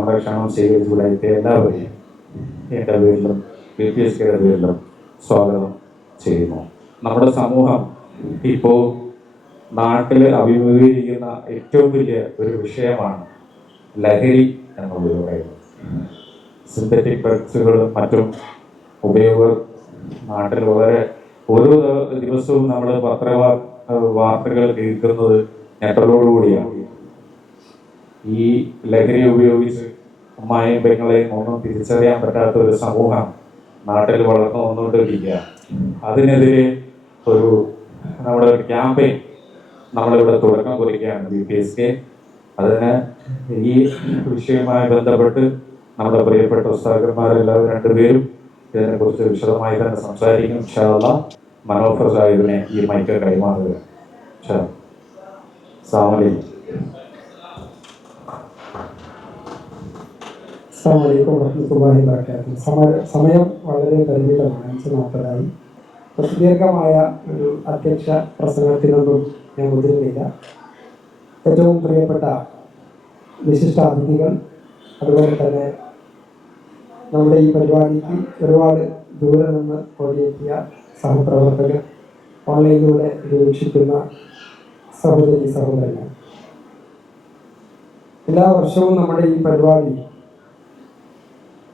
നമ്മുടെ ക്ഷണം സ്വീകരിച്ചുകൂടെ എത്തിയ എല്ലാവരെയും എൻ്റെ പേരിലും BPSKയുടെ പേരിലും സ്വാഗതം ചെയ്യുന്നു. നമ്മുടെ സമൂഹം ഇപ്പോൾ നാട്ടിൽ അഭിമുഖീകരിക്കുന്ന ഏറ്റവും വലിയ ഒരു വിഷയമാണ് ലഹരി എന്നുള്ളത് പറയുന്നത്. സിന്തറ്റിക് ഡ്രഗ്സുകളും മറ്റും ഉപയോഗം നാട്ടിൽ വളരെ ഓരോ ദിവസവും നമ്മൾ വാർത്തകൾ കേൾക്കുന്നത് ഞെട്ടലോടുകൂടിയാണ്. ഈ ലഹരി ഉപയോഗിച്ച് അമ്മായും പെങ്ങളെയും ഒന്നും തിരിച്ചറിയാൻ പറ്റാത്ത ഒരു സമൂഹം നാട്ടിൽ വളർന്നു വന്നുകൊണ്ടിരിക്കുക. അതിനെതിരെ നമ്മുടെ ഒരു ക്യാമ്പയിൻ നമ്മളിവിടെ തുടക്കം കുറിക്കുകയാണ് BPSK. അതിന് ഈ വിഷയവുമായി ബന്ധപ്പെട്ട് നമ്മുടെ പ്രിയപ്പെട്ട ഉസ്താദന്മാരെല്ലാവരും രണ്ടുപേരും ഇതിനെക്കുറിച്ച് വിശദമായി തന്നെ സംസാരിക്കും. ഇൻഷാ അല്ലാഹ് മനോഫർ സാഹിബിനെ ഈ മൈക്ക് കൈമാറുക. അസ്സലാമു അലൈക്കും. അസ്സലാമു അലൈക്കും വറഹ്മത്തുള്ളാഹി വബറകാതുഹു. സമയം വളരെ പരിമിതമാണ്, 5:40. സുദീർഘമായ ഒരു അധ്യക്ഷ പ്രസംഗത്തിനൊന്നും ഞാൻ മുതിരുന്നില്ല. ഏറ്റവും പ്രിയപ്പെട്ട വിശിഷ്ടാതിഥികൾ, അതുപോലെ തന്നെ നമ്മുടെ ഈ പരിപാടിക്ക് ഒരുപാട് ദൂരെ നിന്ന് ഓടിയെത്തിയ സഹപ്രവർത്തകർ, ഓൺലൈനിലൂടെ വീക്ഷിക്കുന്ന സഹോദരി സഹോദരങ്ങൾ, എല്ലാ വർഷവും നമ്മുടെ ഈ പരിപാടി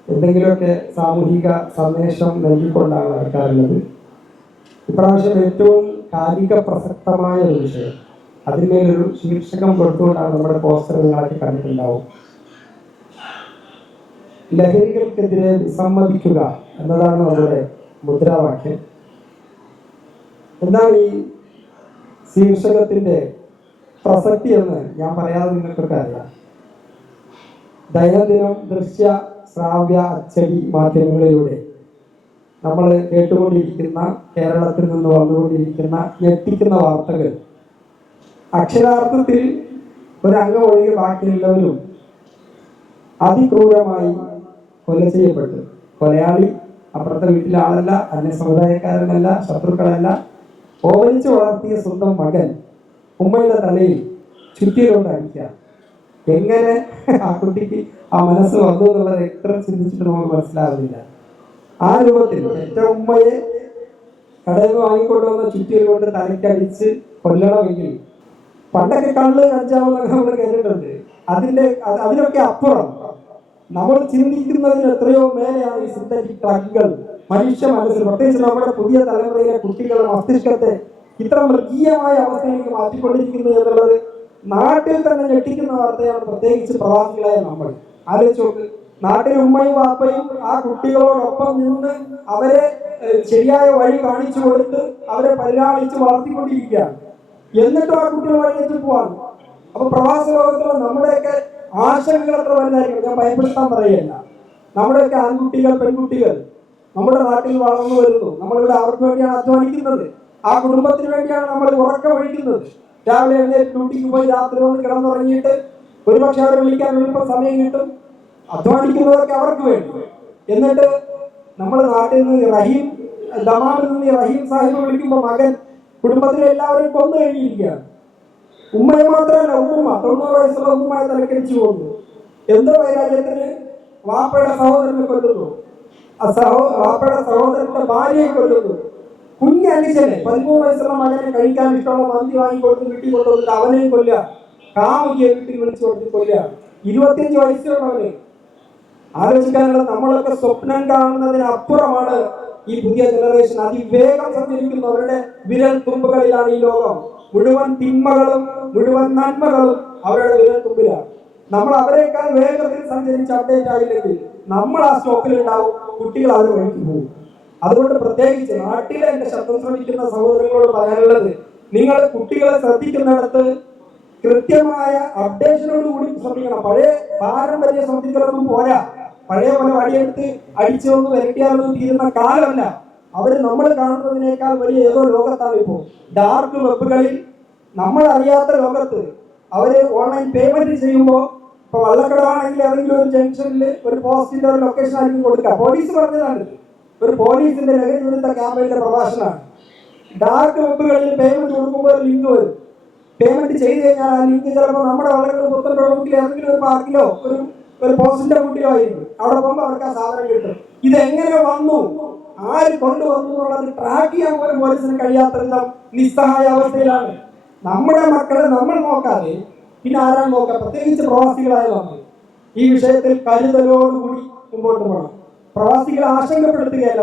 എന്തെങ്കിലുമൊക്കെ സാമൂഹിക സന്ദേശം നൽകിക്കൊണ്ടാണ് നടക്കാറുള്ളത്. ഇപ്രാവശ്യം ഏറ്റവും കാലിക പ്രസക്തമായ ഒരു വിഷയം, അതിന്മേലൊരു ശീർഷകം കൊടുത്തുകൊണ്ടാണ് നമ്മുടെ പോസ്റ്റർ നിങ്ങളൊക്കെ കണ്ടിട്ടുണ്ടാവും. ലഹരികൾക്കെതിരെ വിസമ്മതിക്കുക എന്നതാണ് നമ്മുടെ മുദ്രാവാക്യം. എന്താണ് ഈ ശീർഷകത്തിന്റെ പ്രസക്തി എന്ന് ഞാൻ പറയാതെ നിങ്ങൾക്കൊക്കെ അറിയാം. ദൈനംദിനം ദൃശ്യ ശ്രാവ്യ അച്ചടി മാധ്യമങ്ങളിലൂടെ നമ്മൾ കേട്ടുകൊണ്ടിരിക്കുന്ന, കേരളത്തിൽ നിന്ന് വന്നുകൊണ്ടിരിക്കുന്ന ഞെട്ടിക്കുന്ന വാർത്തകൾ അക്ഷരാർത്ഥത്തിൽ ഒരംഗം ഒഴികെ ബാക്കിയുള്ളവരും അതിക്രൂരമായി കൊല ചെയ്യപ്പെട്ടു. കൊലയാളി അപ്പുറത്തെ വീട്ടിലെ ആളല്ല, അന്യ സമുദായക്കാരനല്ല, ശത്രുക്കളല്ല. ഓവലിച്ച് വളർത്തിയ സ്വന്തം മകൻ ഉമ്മയുടെ തലയിൽ ചുറ്റിയിലോട്ട് അടിക്കുക. എങ്ങനെ ആ കുട്ടിക്ക് ആ മനസ്സ് വന്നു എന്നുള്ളത് എത്ര ചിന്തിച്ചിട്ട് നമുക്ക് മനസ്സിലാകുന്നില്ല. ആ രൂപത്തിൽ ഏറ്റവും ഉമ്മയെ കടയിൽ നിന്ന് വാങ്ങിക്കൊണ്ടുവന്ന ചുറ്റിയിൽ കൊണ്ട് തലയ്ക്കടിച്ച് കൊല്ലണമെങ്കിൽ പണ്ടൊക്കെ കള്ള് കഞ്ചാവെന്നൊക്കെ നമ്മൾ കേട്ടിട്ടുണ്ട്. അതിനൊക്കെ അപ്പുറം നമ്മൾ ചിന്തിക്കുന്നതിന് എത്രയോ മേലെയാണ് ഈ സിന്തറ്റിക് ഡ്രഗുകൾ മനുഷ്യ മനസ്സിൽ, പ്രത്യേകിച്ച് നമ്മുടെ പുതിയ തലമുറയിലെ കുട്ടികളുടെ മസ്തിഷ്കത്തെ ഇത്ര മൃഗീയമായ അവസ്ഥയിലേക്ക് മാറ്റിക്കൊണ്ടിരിക്കുന്നു എന്നുള്ളത് നാട്ടിൽ തന്നെ ഞെട്ടിക്കുന്ന വാർത്തയാണ്. പ്രത്യേകിച്ച് പ്രവാസികളായ നമ്മൾ ആലോചിച്ച് നോക്ക്. നാട്ടിൽ ഉമ്മയും വാപ്പയും ആ കുട്ടികളോടൊപ്പം നിന്ന് അവരെ ശരിയായ വഴി കാണിച്ചു കൊടുത്ത് അവരെ പരിലാളിച്ച് വളർത്തിക്കൊണ്ടിരിക്കുകയാണ്. എന്നിട്ടും ആ കുട്ടികൾ വഴിയേറ്റ് പോവാണ്. അപ്പൊ പ്രവാസ ലോകത്തുള്ള നമ്മുടെയൊക്കെ ആശങ്കകൾ എത്ര വലുതായിരിക്കും. ഞാൻ ഭയപ്പെടുത്താൻ പറയുകയല്ല. നമ്മുടെയൊക്കെ ആൺകുട്ടികൾ, പെൺകുട്ടികൾ നമ്മുടെ നാട്ടിൽ വളർന്നു വരുന്നു. നമ്മളിവിടെ അവർക്ക് വേണ്ടിയാണ് അധ്വാനിക്കുന്നത്. ആ കുടുംബത്തിന് വേണ്ടിയാണ് നമ്മൾ ഉറക്കം ഒഴിക്കുന്നത്. രാവിലെ എഴുന്നേറ്റ് ഡ്യൂട്ടിക്ക് പോയി രാത്രി വന്ന് കിടന്നുറങ്ങിയിട്ട് ഒരുപക്ഷെ അവരെ വിളിക്കാൻ എളുപ്പം സമയം കിട്ടും. അധ്വാനിക്കുന്നതൊക്കെ അവർക്ക് വേണ്ടി. എന്നിട്ട് നമ്മുടെ നാട്ടിൽ നിന്ന് ദമാമിൽ നിന്ന് റഹീം സാഹിബ് വിളിക്കുമ്പോൾ മകൻ കുടുംബത്തിലെ എല്ലാവരെയും കൊന്നു കഴിഞ്ഞിരിക്കുകയാണ്. ഉമ്മയെ മാത്രമല്ല, ഉമ്മ 90 വയസ്സുള്ള ഉമ്മയെ തലക്കരിച്ചു പോകുന്നു. എന്തോ വൈരാഗ്യത്തിന് വാപ്പയുടെ സഹോദരനെ കൊല്ലുന്നു, വാപ്പയുടെ സഹോദരന്റെ ഭാര്യയെ കൊല്ലുന്നു. കുഞ്ഞനുജനെ 13 വയസ്സുള്ള മകനെ കഴിക്കാൻ ഇഷ്ടമുള്ള മന്തി വാങ്ങിക്കൊടുത്ത് വീട്ടിൽ കൊണ്ടുവന്നിട്ട് അവനെയും കൊല്ലുക. കാമുകിയെ വീട്ടിൽ വിളിച്ചു കൊടുത്ത് കൊല്ലുക. 25 വയസ്സുള്ളവനെ. ആലോചിക്കാനുള്ള നമ്മളൊക്കെ സ്വപ്നം കാണുന്നതിനപ്പുറമാണ് ഈ പുതിയ ജനറേഷൻ. അതിവേഗം സഞ്ചരിക്കുന്നു. അവരുടെ വിരൽ തുമ്പുകളിലാണ് ഈ ലോകം. മുഴുവൻ തിന്മകളും മുഴുവൻ നന്മകളും അവരുടെ വിരൽ തുമ്പിലാണ്. നമ്മൾ അവരെക്കാൾ വേഗത്തിൽ സഞ്ചരിച്ച് അപ്ഡേറ്റ് ആയില്ലെങ്കിൽ നമ്മൾ ആ സ്റ്റോക്കിൽ ഉണ്ടാവും. കുട്ടികൾ അവർ വഴിക്ക് പോകും. അതുകൊണ്ട് പ്രത്യേകിച്ച് നാട്ടിലെ എന്റെ ശബ്ദം ശ്രമിക്കുന്ന സഹോദരങ്ങളോട് പറയാനുള്ളത്, നിങ്ങൾ കുട്ടികളെ ശ്രദ്ധിക്കുന്നിടത്ത് കൃത്യമായ അപ്ഡേഷനോട് കൂടി ശ്രദ്ധിക്കണം. പഴയ പാരമ്പര്യ ശ്രദ്ധിക്കലൊന്നും പോരാ. പഴയ പോലെ വടിയെടുത്ത് അടിച്ചൊന്നും വരട്ടിയാലൊന്നും തീരുന്ന കാലമല്ല. അവര് നമ്മൾ കാണുന്നതിനേക്കാൾ വലിയ ഏതോ ലോകത്താണ്. ഇപ്പോൾ ഡാർക്ക് വെബുകളിൽ, നമ്മൾ അറിയാത്ത ലോകത്ത് അവര് ഓൺലൈൻ പേയ്മെന്റ് ചെയ്യുമ്പോൾ, ഇപ്പൊ വള്ളക്കടവാണെങ്കിൽ ഏതെങ്കിലും ഒരു ജംഗ്ഷനിൽ ഒരു പോസ്റ്റിന്റെ ഒരു ലൊക്കേഷൻ ആയിരിക്കും കൊടുക്കുക. പോലീസ് പറഞ്ഞതാണ്, ഒരു പോലീസിന്റെ ലഹരി വിരുദ്ധ ക്യാമ്പയിന്റെ പ്രഭാഷണമാണ്. ഡാർക്ക് വെബുകളിൽ പേയ്മെന്റ് കൊടുക്കുമ്പോൾ ഒരു ലിങ്ക് വരും. പേയ്മെന്റ് ചെയ്ത് കഴിഞ്ഞാൽ ആ ലിങ്ക് ചിലപ്പോൾ നമ്മുടെ വളരെ പുത്തൻ പ്രവർത്തിയിൽ ഏതെങ്കിലും ഒരു പാർക്കിലോ ഒരു ഒരു പോസ്റ്റിന്റെ കുട്ടിയായിരിക്കും. അവിടെ പോകുമ്പോൾ അവർക്ക് ആ സാധനം കിട്ടും. ഇതെങ്ങനെ വന്നു, ആര് കൊണ്ടുവന്നു എന്നുള്ളത് ട്രാക്ക് ചെയ്യാൻ പോലും പോലീസിന് കഴിയാത്ത നിസ്സഹായ അവസ്ഥയിലാണ്. നമ്മുടെ മക്കളെ നമ്മൾ നോക്കാതെ പിന്നെ ആരാണ് നോക്കുക? പ്രത്യേകിച്ച് പ്രവാസികളായ നമ്മൾ ഈ വിഷയത്തിൽ കരുതലോടുകൂടി മുമ്പോട്ട് പോകണം. പ്രവാസികളെ ആശങ്കപ്പെടുത്തുകയല്ല,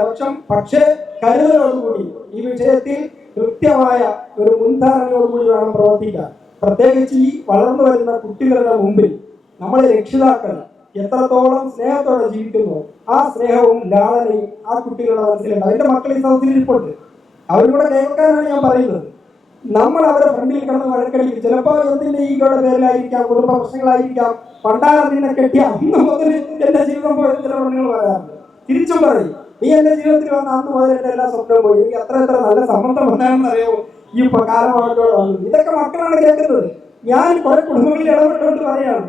പക്ഷേ കരുതലോടുകൂടി ഈ വിഷയത്തിൽ കൃത്യമായ ഒരു മുൻധാരണയോടുകൂടി വേണം പ്രവർത്തിക്കാൻ. പ്രത്യേകിച്ച് ഈ വളർന്നു വരുന്ന കുട്ടികളുടെ മുമ്പിൽ നമ്മളെ രക്ഷിതാക്കൾ എത്രത്തോളം സ്നേഹത്തോടെ ജീവിക്കുന്നു, ആ സ്നേഹവും ലാളനയും ആ കുട്ടികളുടെ മനസ്സിലുണ്ട്. അതിന്റെ മക്കൾ ഈ സദസ്സിൽ ഇരിപ്പുണ്ട്, അവരിവിടെ കേൾക്കാനാണ് ഞാൻ പറയുന്നത്. നമ്മൾ അവരെ ഫ്രണ്ടിൽ കിടന്ന് വഴക്കടിക്കും. ചിലപ്പോൾ എന്തിന്റെ ഈഗോയുടെ പേരിലായിരിക്കാം, കുടുംബ പ്രശ്നങ്ങളായിരിക്കാം. പണ്ടാരം നിന്നെ കെട്ടിയ അന്ന് മുതൽ എന്റെ ജീവിതം പോയ ചില പെണ്ണുങ്ങൾ പറയാറുണ്ട്. തിരിച്ചും പറയും, നീ എന്റെ ജീവിതത്തിൽ വന്ന അന്ന് മുതൽ എന്റെ എല്ലാ സ്വപ്നവും പോയി. എനിക്ക് എത്ര നല്ല സമ്മതം വന്നാണെന്ന് അറിയാമോ ഈ കാലം അവരോട് വന്നു. ഇതൊക്കെ മക്കളാണ് കേൾക്കുന്നത്. ഞാൻ കുറെ കുടുംബങ്ങളിൽ ഇടപെട്ടുകൊണ്ട് പറയാണ്,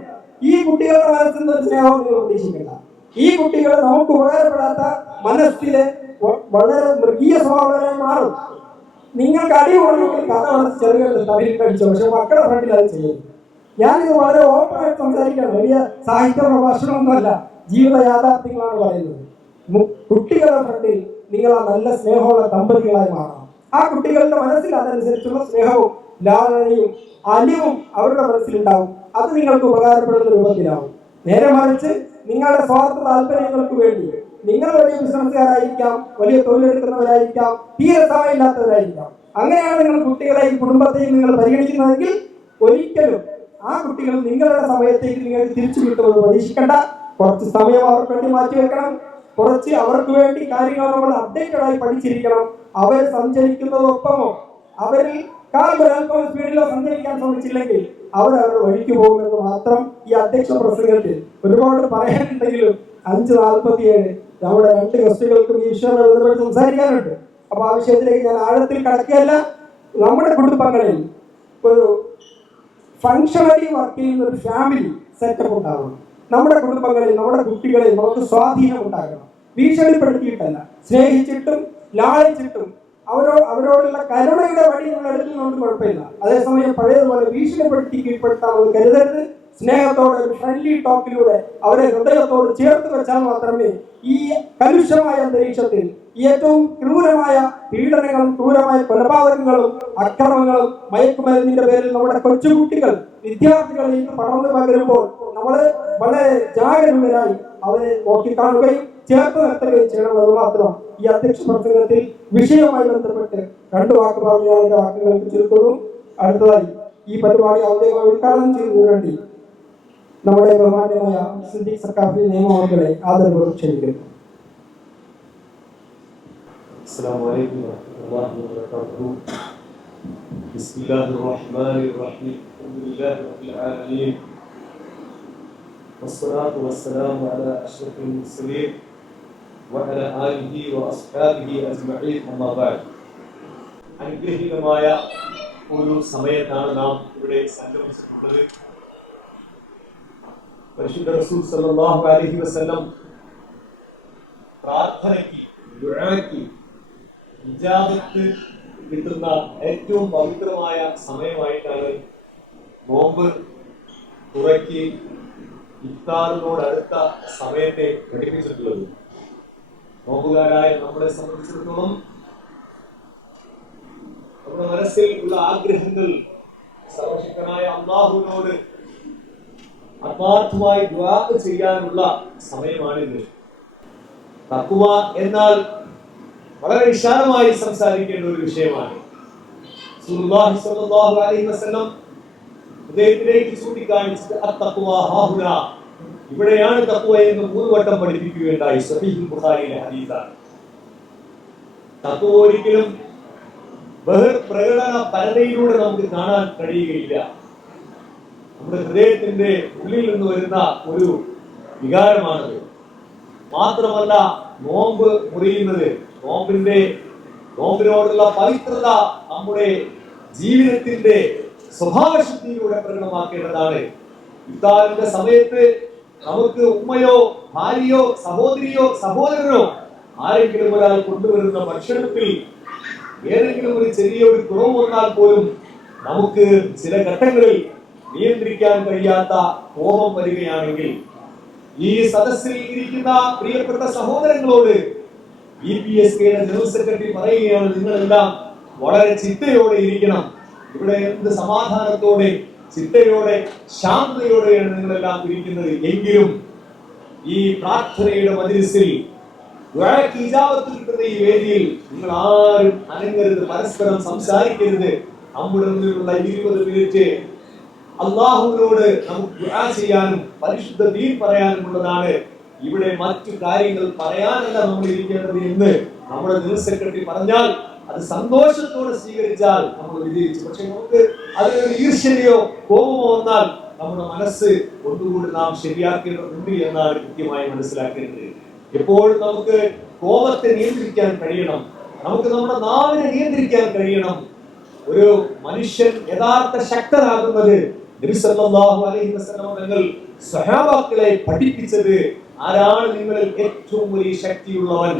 ഈ കുട്ടികളുടെ മനസ്സിൽ ഒരു സ്നേഹം നിങ്ങൾ പ്രതീക്ഷിക്കണ്ട. ഈ കുട്ടികൾ നമുക്ക് ഉപകാരപ്പെടാത്ത മനസ്സിലെ വളരെ മൃഗീയ സ്വഭാവം മാറും. നിങ്ങൾക്ക് അടി കൊടുക്കുന്ന കഥ വളരെ ചെറിയ തലയിൽ കഴിച്ചു, പക്ഷെ മക്കളുടെ ഫ്രണ്ടിൽ അത് ചെയ്യും. ഞാനിത് വളരെ ഓപ്പണായിട്ട് സംസാരിക്കുകയാണ്. വലിയ സാഹിത്യ പ്രഭാഷണമൊന്നുമല്ല, ജീവിത യാഥാർത്ഥ്യങ്ങളാണ് പറയുന്നത്. കുട്ടികളുടെ ഫ്രണ്ടിൽ നിങ്ങൾ ആ നല്ല സ്നേഹമുള്ള ദമ്പതികളായി മാറണം. ആ കുട്ടികളുടെ മനസ്സിൽ അതനുസരിച്ചുള്ള സ്നേഹവും ലാളനയും അലിവും അവരുടെ മനസ്സിലുണ്ടാവും. അത് നിങ്ങൾക്ക് ഉപകാരപ്പെടുന്ന രൂപത്തിലാവും. നേരെ മറിച്ച് നിങ്ങളുടെ സ്വാർത്ഥ താല്പര്യങ്ങൾക്ക് വേണ്ടി നിങ്ങൾ വലിയ ബിസിനസ്സുകാരായിരിക്കാം, വലിയ തൊഴിലെടുക്കുന്നവരായിരിക്കാം, തീരെ സമയമില്ലാത്തവരായിരിക്കാം. അങ്ങനെയാണ് നിങ്ങൾ കുട്ടികളെയും കുടുംബത്തെയും നിങ്ങൾ പരിഗണിക്കുന്നതെങ്കിൽ ഒരിക്കലും ആ കുട്ടികൾ നിങ്ങളുടെ സമയത്തേക്ക് നിങ്ങൾ തിരിച്ചു കിട്ടുമെന്ന് പ്രതീക്ഷിക്കേണ്ട. കുറച്ച് സമയം അവർക്ക് വേണ്ടി മാറ്റിവെക്കണം. കുറച്ച് അവർക്ക് വേണ്ടി കാര്യങ്ങൾ നമ്മൾ അപ്ഡേറ്റഡ് ആയി പഠിച്ചിരിക്കണം. അവർ സഞ്ചരിക്കുന്നതൊപ്പമോ അവരിൽ കാൽവരൽപ്പം സ്പീഡിലോ സഞ്ചരിക്കാൻ ശ്രമിച്ചില്ലെങ്കിൽ അവരവരുടെ വഴിക്ക് പോകുമെന്ന് മാത്രം ഈ അധ്യക്ഷ പ്രസംഗത്തിൽ ഒരുപാട് പറയാനുണ്ടെങ്കിലും 5:47 നമ്മുടെ 2 ഗസ്റ്റുകൾക്കും ഈ വിഷയം ബന്ധപ്പെട്ട് സംസാരിക്കാനുണ്ട്. അപ്പൊ ആ വിഷയത്തിലേക്ക് ഞാൻ ആഴത്തിൽ കടക്കുകയല്ല. നമ്മുടെ കുടുംബങ്ങളിൽ ഒരു ഫങ്ഷണലി വർക്ക് ചെയ്യുന്ന ഒരു ഫാമിലി സെറ്റപ്പ് ഉണ്ടാകണം. നമ്മുടെ കുടുംബങ്ങളിൽ നമ്മുടെ കുട്ടികളിൽ നമുക്ക് സ്വാധീനം ഉണ്ടാകണം. ഭീഷണിപ്പെടുത്തിയിട്ടല്ല, സ്നേഹിച്ചിട്ടും ലാളിച്ചിട്ടും അവരോടുള്ള കരുണയുടെ വഴി നമ്മൾ എടുക്കുന്നതുകൊണ്ട് കുഴപ്പമില്ല. അതേസമയം പഴയതുപോലെ ഭീഷണിപ്പെടുത്തി കീഴ്പ്പെടുത്താമെന്ന് കരുതരുത്. സ്നേഹത്തോടെ ഒരു ഫ്രണ്ട്ലി ടോക്കിലൂടെ അവരെ ഹൃദയത്തോട് ചേർത്ത് വെച്ചാൽ മാത്രമേ ഈ കലുഷമായ അന്തരീക്ഷത്തിൽ ഏറ്റവും ക്രൂരമായ പീഡനങ്ങളും ക്രൂരമായ കൊലപാതകങ്ങളും അക്രമങ്ങളും മയക്കുമരുന്നിന്റെ പേരിൽ നമ്മുടെ കൊച്ചുകുട്ടികൾ വിദ്യാർത്ഥികൾ ഇന്ന് പടർന്നു പകരുമ്പോൾ നമ്മൾ വളരെ ജാഗരൂകരായി അവരെ നോക്കിക്കാണുകയും ചേർത്ത് നിർത്തുകയും ചെയ്യണമെന്ന് മാത്രം ഈ അധ്യക്ഷ പ്രസംഗത്തിൽ വിഷയവുമായി ബന്ധപ്പെട്ട് 2 വാക്ക് പറഞ്ഞ് അതിന്റെ വാക്കുകൾക്ക് ചുരുക്കുന്നു. അടുത്തതായി ഈ പരിപാടി ഔദ്യോഗികമായി ഉദ്ഘാടനം ചെയ്യുന്നതിന് വേണ്ടി നമ്മുടെ ബഹുമാന്യമായ സിദ്ദീഖ് സഖാഫി നിയമമന്ത്രികളെ ആദരപൂർവ്വം ക്ഷണിക്കുന്നു. അസ്സലാമു അലൈക്കും വറഹ്മത്തുള്ളാഹി വബറകാതുഹു. ബിസ്മില്ലാഹിർ റഹ്മാനിർ റഹീം. അൽഹംദുലില്ലാഹി റബ്ബിൽ ആലമീൻ. വസ്സലാത്തു വസ്സലാമു അലാ അഷ്റഫിൽ മുർസലീൻ വഅലാ ആലിഹി വഅസ്ഹാബിഹി അജ്മഈൻ. അമ്മാ ബഅദ്. അനുഗ്രഹീതമായ ഒരു സമയത്താണ് നാം ഇവിടെ സംഗമിച്ചിട്ടുള്ളത്. പരിശുദ്ധ റസൂൽ സല്ലല്ലാഹു അലൈഹി വസല്ലം പ്രാർത്ഥനയ്ക്ക്, ദുആയ്ക്ക് ഇജാബത്ത് കിട്ടുന്ന ഏറ്റവും പവിത്രമായ സമയമായിട്ടാണ് നോമ്പ് തുറയ്ക്ക് ഇഫ്താറിനോടടുത്ത സമയത്തെ പഠിപ്പിച്ചിട്ടുള്ളത്. നോമ്പുകാരായ നമ്മളെ സംബന്ധിച്ചിടത്തോളം നമ്മുടെ മനസ്സിൽ ഉള്ള ആഗ്രഹങ്ങൾ സർവശക്തനായ അല്ലാഹുവിനോട് ആത്മാർത്ഥമായി ദുആ ചെയ്യാനുള്ള സമയമാണിത്. തഖ്വ എന്നാൽ വളരെ വിശാലമായി സംസാരിക്കേണ്ട ഒരു വിഷയമാണ്. റസൂലുള്ളാഹി സ്വല്ലല്ലാഹു അലൈഹി വസല്ലം ഹൃദയത്തിലേക്ക് ചൂണ്ടിക്കാണിച്ചത് അത്തഖ്വ ഹാഹുന, ഇവിടെയാണ് തഖ്വ എന്ന് 3 വട്ടം പഠിപ്പിക്കുകയുണ്ടായി. സഹീഹുൽ ബുഖാരിയിലെ ഹദീസാണ്. തഖ്വ ഒരിക്കലും പ്രകടന പരതയിലൂടെ നമുക്ക് കാണാൻ കഴിയുകയില്ല. നമ്മുടെ ഹൃദയത്തിന്റെ ഉള്ളിൽ നിന്ന് വരുന്ന ഒരു വികാരമാണത്. മാത്രമല്ല, നോമ്പ് മുറിയുന്നത്, നോമ്പിനോടുള്ള പവിത്രത നമ്മുടെ ജീവിതത്തിന്റെ സ്വഭാവശുദ്ധിയിലൂടെ പ്രകടമാക്കേണ്ടതാണ്. ഇഫ്താറിന്റെ സമയത്ത് നമുക്ക് ഉമ്മയോ ഭാര്യയോ സഹോദരിയോ സഹോദരനോ ആരെങ്കിലും ഒരാൾ കൊണ്ടുവരുന്ന ഭക്ഷണത്തിൽ ഏതെങ്കിലും ഒരു ചെറിയൊരു കുറവ് വന്നാൽ പോലും നമുക്ക് ചില ഘട്ടങ്ങളിൽ നിയന്ത്രിക്കാൻ കഴിയാത്ത കോപം വരികയാണെങ്കിൽ ഈ സദസ്സിൽ ഇരിക്കുന്ന പ്രിയപ്പെട്ട സഹോദരങ്ങളോട് EPSKയുടെ ജനറൽ സെക്രട്ടറി പറയുകയാണ്, നിങ്ങളെല്ലാം വളരെ ചിട്ടയോടെ ഇരിക്കണം. ഇവിടെ എന്ത് സമാധാനത്തോടെ, ചിട്ടയോടെ, ശാന്തതയോടെയാണ് നിങ്ങളെല്ലാം ഇരിക്കുന്നത്. എങ്കിലും ഈ പ്രാർത്ഥനയുടെ മജ്‌ലിസിൽ ദുആക്ക് ഇജാബത്ത് കിട്ടുന്ന ഈ വേദിയിൽ നിങ്ങൾ ആരും അനങ്ങരുത്, പരസ്പരം സംസാരിക്കരുത്. നമ്മുടെ മുന്നിലുള്ള 20 മിനിറ്റ് അല്ലാഹുവിനോട് നമുക്ക് ദുആ ചെയ്യാനും പരിശുദ്ധ ദീൻ പറയാനുമുള്ളതാണ്. ഇവിടെ മറ്റു കാര്യങ്ങൾ പറയാനല്ല നമ്മൾ ഇരിക്കേണ്ടത് എന്ന് നമ്മുടെ ജനറൽ സെക്രട്ടറി പറഞ്ഞാൽ അത് സന്തോഷത്തോടെ സ്വീകരിച്ചാൽ നമ്മൾ വിജയിച്ചു. പക്ഷെ നമുക്ക് അതിനൊരു ഈർഷ്യതയോ കോപമോ വന്നാൽ നമ്മുടെ മനസ്സ് ഒന്നുകൂടി നാം ശരിയാക്കേണ്ടതുണ്ട് എന്നാണ് കൃത്യമായി മനസ്സിലാക്കേണ്ടത്. എപ്പോഴും നമുക്ക് കോപത്തെ നിയന്ത്രിക്കാൻ കഴിയണം, നമുക്ക് നമ്മുടെ നാവിനെ നിയന്ത്രിക്കാൻ കഴിയണം. ഒരു മനുഷ്യൻ യഥാർത്ഥ ശക്തനാകുന്നത് നബി സല്ലല്ലാഹു അലൈഹി വസല്ലം തങ്ങൾ സ്വഹാബാക്കളെ പഠിപ്പിച്ചത്, ആരാണ് നിങ്ങളിൽ ഏറ്റവും വലിയ ശക്തിയുള്ളവൻ?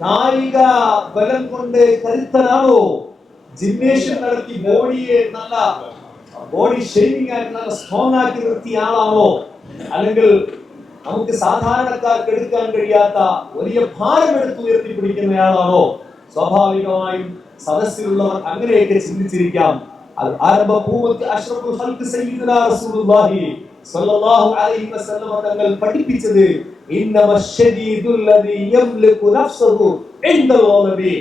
കായിക ബലം കൊണ്ട് കരുത്തനാണോ? ജിംനേഷ്യം നടത്തി ബോഡിയെ നല്ല ബോഡി ഷേപ്പിംഗ് ആയിട്ട് നല്ല സ്ട്രോങ് ആക്കി നിർത്തിയ ആളാണോ? അല്ലെങ്കിൽ നമുക്ക് സാധാരണക്കാർക്ക് എടുക്കാൻ കഴിയാത്ത വലിയ ഭാരം എടുത്ത് ഉയർത്തിപ്പിടിക്കുന്നയാളാണോ? സ്വാഭാവികമായും സദസ്സിലുള്ളവർ അങ്ങനെയൊക്കെ ചിന്തിച്ചിരിക്കാം. ആരംഭ ഭൂമത്തി അഷ്റഫുൽ ഖൽഖ് സയ്യിദുനാ റസൂലുള്ളാഹി സ്വല്ലല്ലാഹു അലൈഹി വസല്ലം തങ്ങൾ പഠിപ്പിച്ചത് ഇന്നമശ്ശദീദുല്ലദീ യംലികു നഫ്സഹു ഇൻദൽ ഗളബി,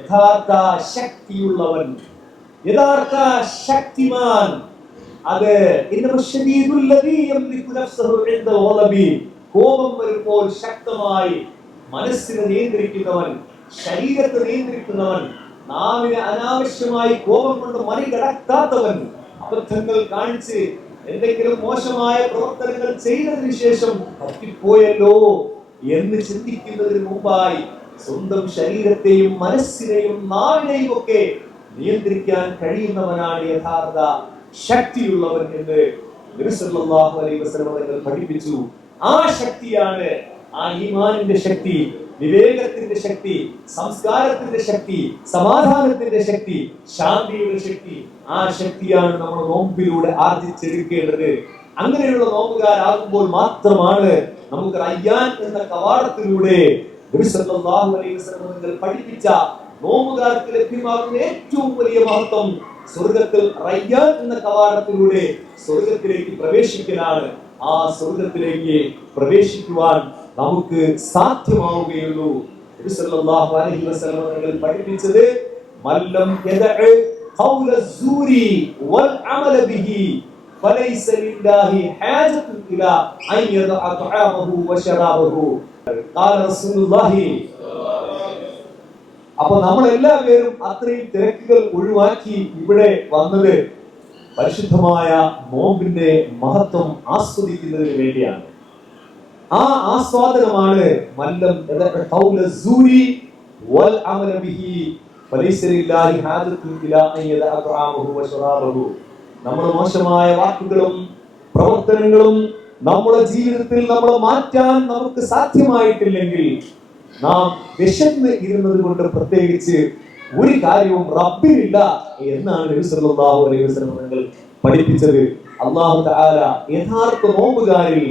യഥാർത്ഥ ശക്തിയുള്ളവൻ, യഥാർത്ഥ ശക്തിമാൻ, അത് ഇന്നമശ്ശദീദുല്ലദീ യംലികു നഫ്സഹു ഇൻദൽ ഗളബി, കോപം വരുമ്പോൾ ശക്തമായി മനസ്സിനെ നിയന്ത്രിക്കുന്നവൻ, ശരീരത്തെ നിയന്ത്രിക്കുന്നവൻ, നാവിനെ അനാവശ്യമായി കോപം കൊണ്ട് മറികടക്കാത്തവൻ, അബദ്ധങ്ങൾ കാണിച്ച് എന്തെങ്കിലും മോശമായ പ്രവർത്തനങ്ങൾ ചെയ്തതിനു ശേഷം തട്ടിപ്പോയല്ലോ എന്ന് ചിന്തിക്കുന്നതിന് മുമ്പായി സ്വന്തം ശരീരത്തെയും മനസ്സിനെയും നാവിനെയും ഒക്കെ നിയന്ത്രിക്കാൻ കഴിയുന്നവനാണ് യഥാർത്ഥ ശക്തിയുള്ളവൻ എന്ന് നബി സല്ലല്ലാഹു അലൈഹി വസല്ലം തങ്ങൾ പഠിപ്പിച്ചു. ആ ശക്തിയാണ്, ആ ഈമാനിന്റെ ശക്തി, വിവേകത്തിന്റെ ശക്തി, സംസ്കാരത്തിന്റെ ശക്തി, സമാധാനത്തിന്റെ ശക്തി, ശാന്തിയുടെ ശക്തി. ആ ശക്തിയാണ് നമ്മൾ നോമ്പിലൂടെ ആർജിച്ചെടുക്കേണ്ടത്. അങ്ങനെയുള്ള നോമ്പുകാരാകുമ്പോൾ മാത്രമാണ് നമുക്ക് റയ്യാൻ എന്ന കവാടത്തിലൂടെ നബി സല്ലല്ലാഹു അലൈഹി വസല്ലം തങ്ങൾ പഠിപ്പിച്ച നോമ്പുകാർക്ക് ലഭ്യമാകുന്ന ഏറ്റവും വലിയ മഹത്വം സ്വർഗത്തിൽ റയ്യാൻ എന്ന കവാടത്തിലൂടെ സ്വർഗത്തിലേക്ക് പ്രവേശിക്കലാണ്. ആ സ്വർഗത്തിലേക്ക് പ്രവേശിക്കുവാൻ നമുക്ക് സാധ്യമാവുകയുള്ളൂ. നബി സല്ലല്ലാഹു അലൈഹി വസല്ലം തങ്ങൾ പഠിപ്പിച്ചത് മല്ലം യദഅ ഖൗല الزൂരി വൽ അമല ബിഹി ഫലൈസ ലില്ലാഹി ഹാജത്തുൻ ഇലാ അൻ യദഅ തആമഹു വശറാബഹു ഖാല റസൂലുള്ളാഹി. അപ്പോൾ നമ്മൾ എല്ലാവരും അത്രയും തിരക്കുകൾ ഒഴിവാക്കി ഇവിടെ വന്നത് പരിശുദ്ധമായ നോമ്പിന്റെ മഹത്വം ആസ്വദിക്കുന്നതിന് വേണ്ടിയാണ്. ആ ആസ്വാദനമാണ് മല്ലം യദഅ ഖൗല الزൂരി വൽ അമല ബിഹി ഫലൈസ ലില്ലാഹി ഹാജത്തുൻ ഇലാ അൻ യദഅ തആമഹു വശറാബഹു. നമ്മുടെ മോശമായ വാക്കുകളും പ്രവർത്തനങ്ങളും നമ്മുടെ ജീവിതത്തിൽ നമ്മൾ മാറ്റാൻ നമുക്ക് സാധ്യമായിട്ടില്ലെങ്കിൽ നാം വിശന്ന് ഇരുന്നത് കൊണ്ട് പ്രത്യേകിച്ച് ഒരു കാര്യവും റബ്ബിനില്ല എന്നാണ് നബി സല്ലല്ലാഹു അലൈഹി വസല്ലം തങ്ങൾ പഠിപ്പിച്ചത്. അല്ലാഹു തആല യഥാർത്ഥ നോമ്പുകാരിൽ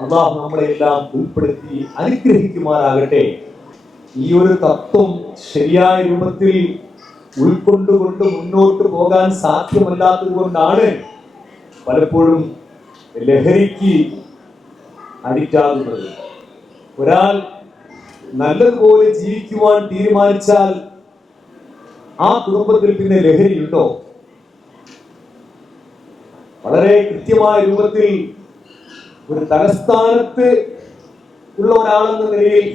അല്ലാഹു നമ്മളെല്ലാം ഉൾപ്പെടുത്തി അനുഗ്രഹിക്കുമാറാകട്ടെ. ഈ ഒരു തത്വം ശരിയായ രൂപത്തിൽ ഉൾക്കൊണ്ടുകൊണ്ട് മുന്നോട്ട് പോകാൻ സാധ്യമല്ലാത്തത് കൊണ്ടാണ് പലപ്പോഴും ലഹരിക്ക് അഡിക്റ്റ് ആകുന്നത്. ഒരാൾ നല്ലതുപോലെ ജീവിക്കുവാൻ തീരുമാനിച്ചാൽ ആ കുടുംബത്തിൽ പിന്നെ ലഹരിയുണ്ടോ? വളരെ കൃത്യമായ രൂപത്തിൽ ഒരു തലസ്ഥാനത്ത് ഉള്ള ഒരാളെന്ന നിലയിൽ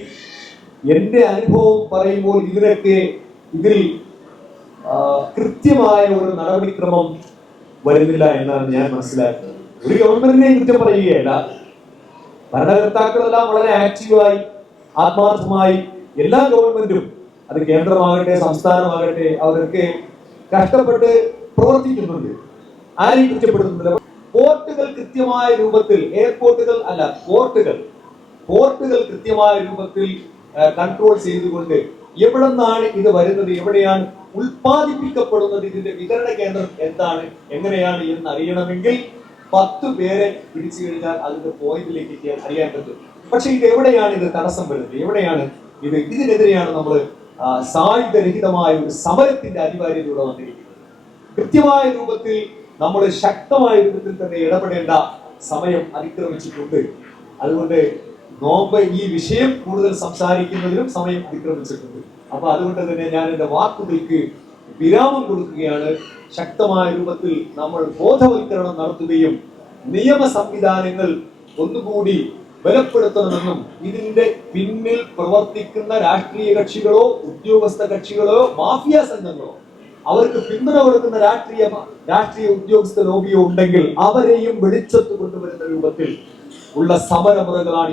എന്റെ അനുഭവം പറയുമ്പോൾ ഇതിൽ കൃത്യമായ ഒരു നടപടിക്രമം വരുന്നില്ല എന്നാണ് ഞാൻ മനസ്സിലാക്കുന്നത്. ഒരു ഗവൺമെന്റിനെയും കുറ്റം പറയുകയല്ല, ഭരണകർത്താക്കളെല്ലാം വളരെ ആക്റ്റീവായി ആത്മാർത്ഥമായി എല്ലാ ഗവൺമെന്റും, അത് കേന്ദ്രമാകട്ടെ സംസ്ഥാനമാകട്ടെ, അവരൊക്കെ കഷ്ടപ്പെട്ട് പ്രവർത്തിക്കുന്നുണ്ട്, ആരെയും കുറ്റപ്പെടുത്തുന്നില്ല. പോർട്ടുകൾ കൃത്യമായ രൂപത്തിൽ, എയർപോർട്ടുകൾ അല്ല പോർട്ടുകൾ കൃത്യമായ രൂപത്തിൽ കൺട്രോൾ ചെയ്തുകൊണ്ട് എവിടെ നിന്നാണ് ഇത് വരുന്നത്, എവിടെയാണ് ഉൽപ്പാദിപ്പിക്കപ്പെടുന്നത്, ഇതിന്റെ വിതരണ കേന്ദ്രം എന്താണ്, എങ്ങനെയാണ് എന്ന് അറിയണമെങ്കിൽ 10 പേരെ പിടിച്ചു കഴിഞ്ഞാൽ അതിന്റെ പോയിന്റിലേക്ക് അറിയാൻ പറ്റും. പക്ഷെ ഇത് എവിടെയാണ് ഇത് തടസ്സം വരുന്നത്? എവിടെയാണ് ഇതിനെതിരെയാണ് നമ്മൾ സായുധരഹിതമായ ഒരു സമരത്തിന്റെ അനിവാര്യതയോടെ വന്നിരിക്കുന്നത്. കൃത്യമായ രൂപത്തിൽ നമ്മൾ ശക്തമായ രൂപത്തിൽ തന്നെ ഇടപെടേണ്ട സമയം അതിക്രമിച്ചിട്ടുണ്ട്. അതുകൊണ്ട് നോമ്പ് ഈ വിഷയം കൂടുതൽ സംസാരിക്കുന്നതിനും സമയം അതിക്രമിച്ചിട്ടുണ്ട്. അപ്പൊ അതുകൊണ്ട് തന്നെ ഞാൻ എന്റെ വാക്കുകൾക്ക് വിരാമം കൊടുക്കുകയാണ്. ശക്തമായ രൂപത്തിൽ നമ്മൾ ബോധവൽക്കരണം നടത്തുകയും നിയമ സംവിധാനങ്ങൾ ഒന്നുകൂടി ബലപ്പെടുത്തണമെന്നും ഇതിന്റെ പിന്നിൽ പ്രവർത്തിക്കുന്ന രാഷ്ട്രീയ കക്ഷികളോ ഉദ്യോഗസ്ഥ കക്ഷികളോ മാഫിയ സംഘങ്ങളോ അവർക്ക് പിന്തുണ കൊടുക്കുന്ന രാഷ്ട്രീയ ഉദ്യോഗസ്ഥ ലോബിയോ ഉണ്ടെങ്കിൽ അവരെയും വെളിച്ചത്ത് കൊണ്ടുവരുന്ന രൂപത്തിൽ ഉള്ള സമരമുറകളാണ്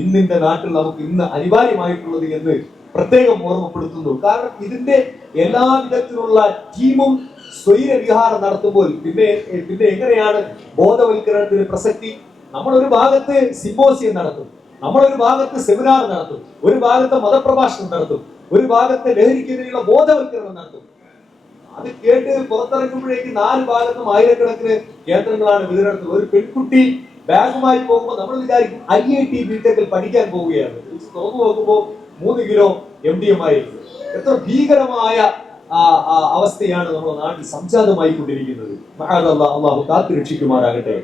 ഇന്നിന്റെ നാട്ടിൽ നമുക്ക് ഇന്ന് അനിവാര്യമായിട്ടുള്ളത് എന്ന് പ്രത്യേകം ഓർമ്മപ്പെടുത്തുന്നു. കാരണം ഇതിന്റെ എല്ലാവിധത്തിലുള്ള ടീമും സ്വൈരവിഹാരം നടത്തുമ്പോൾ പിന്നെ എങ്ങനെയാണ് ബോധവൽക്കരണത്തിന് പ്രസക്തി? നമ്മളൊരു ഭാഗത്ത് സിമ്പോസിയം നടത്തും, നമ്മളൊരു ഭാഗത്ത് സെമിനാർ നടത്തും, ഒരു ഭാഗത്ത് മതപ്രഭാഷണം നടത്തും, ഒരു ഭാഗത്ത് ലഹരിക്കെതിരെയുള്ള ബോധവൽക്കരണം നടത്തും. അത് കേട്ട് പുറത്തിറങ്ങുമ്പോഴേക്ക് 4 ഭാഗത്തും ആയിരക്കണക്കിന് കേന്ദ്രങ്ങളാണ് വിതരണത്തിൽ. ഒരു പെൺകുട്ടി ബാഗുമായി പോകുമ്പോൾ നമ്മൾ വിചാരിക്കും IIT ബിടെക്കിൽ പഠിക്കാൻ പോവുകയാണ്. തുറന്നു നോക്കുമ്പോൾ 3 കിലോ MDM ആയിരുന്നു. എത്ര ഭീകരമായ അവസ്ഥയാണ് നമ്മുടെ നാട്ടിൽ സംജാതമായി കൊണ്ടിരിക്കുന്നത്. അള്ളാഹു കാത്തു രക്ഷിക്കുമാറാകട്ടെ.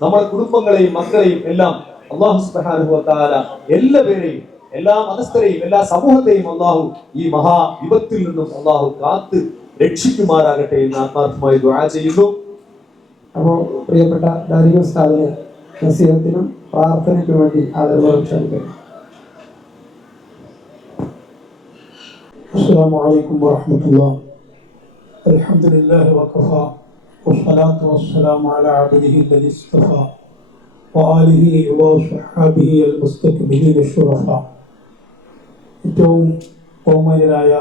നമ്മുടെ കുടുംബങ്ങളെയും മക്കളെയും എല്ലാം അള്ളാഹു സുബ്ഹാനഹു വ തആല എല്ലാവരെയും, എല്ലാ മതസ്ഥരെയും, എല്ലാ സമൂഹത്തെയും അള്ളാഹു ഈ മഹാവിപത്തിൽ നിന്നും അള്ളാഹു കാത്ത് രക്ഷിക്കുമാറാകട്ടെ എന്ന് ആത്മാർത്ഥമായി ദുആ ചെയ്യുന്നു. അപ്പോൾ പ്രിയപ്പെട്ട ദാരിക ഉസ്താദിനെ നസീഹത്തിനും പ്രാർത്ഥനയ്ക്കും വേണ്ടി ആദരവോടെ ക്ഷണിക്കുന്നു. അസ്സലാമു അലൈക്കും വറഹ്മത്തുള്ളാഹി. അൽഹംദുലില്ലാഹി വഖഫാ വസ്സലാത്തു വസ്സലാമു അലാ അബ്ദിഹി അല്ലദീ ഇസ്തഫാ വആലിഹി വസ്വഹാബിഹി അൽമുസ്തക്ബിരീന ശുറഫാ. ഏറ്റവും ബഹുമാന്യരായ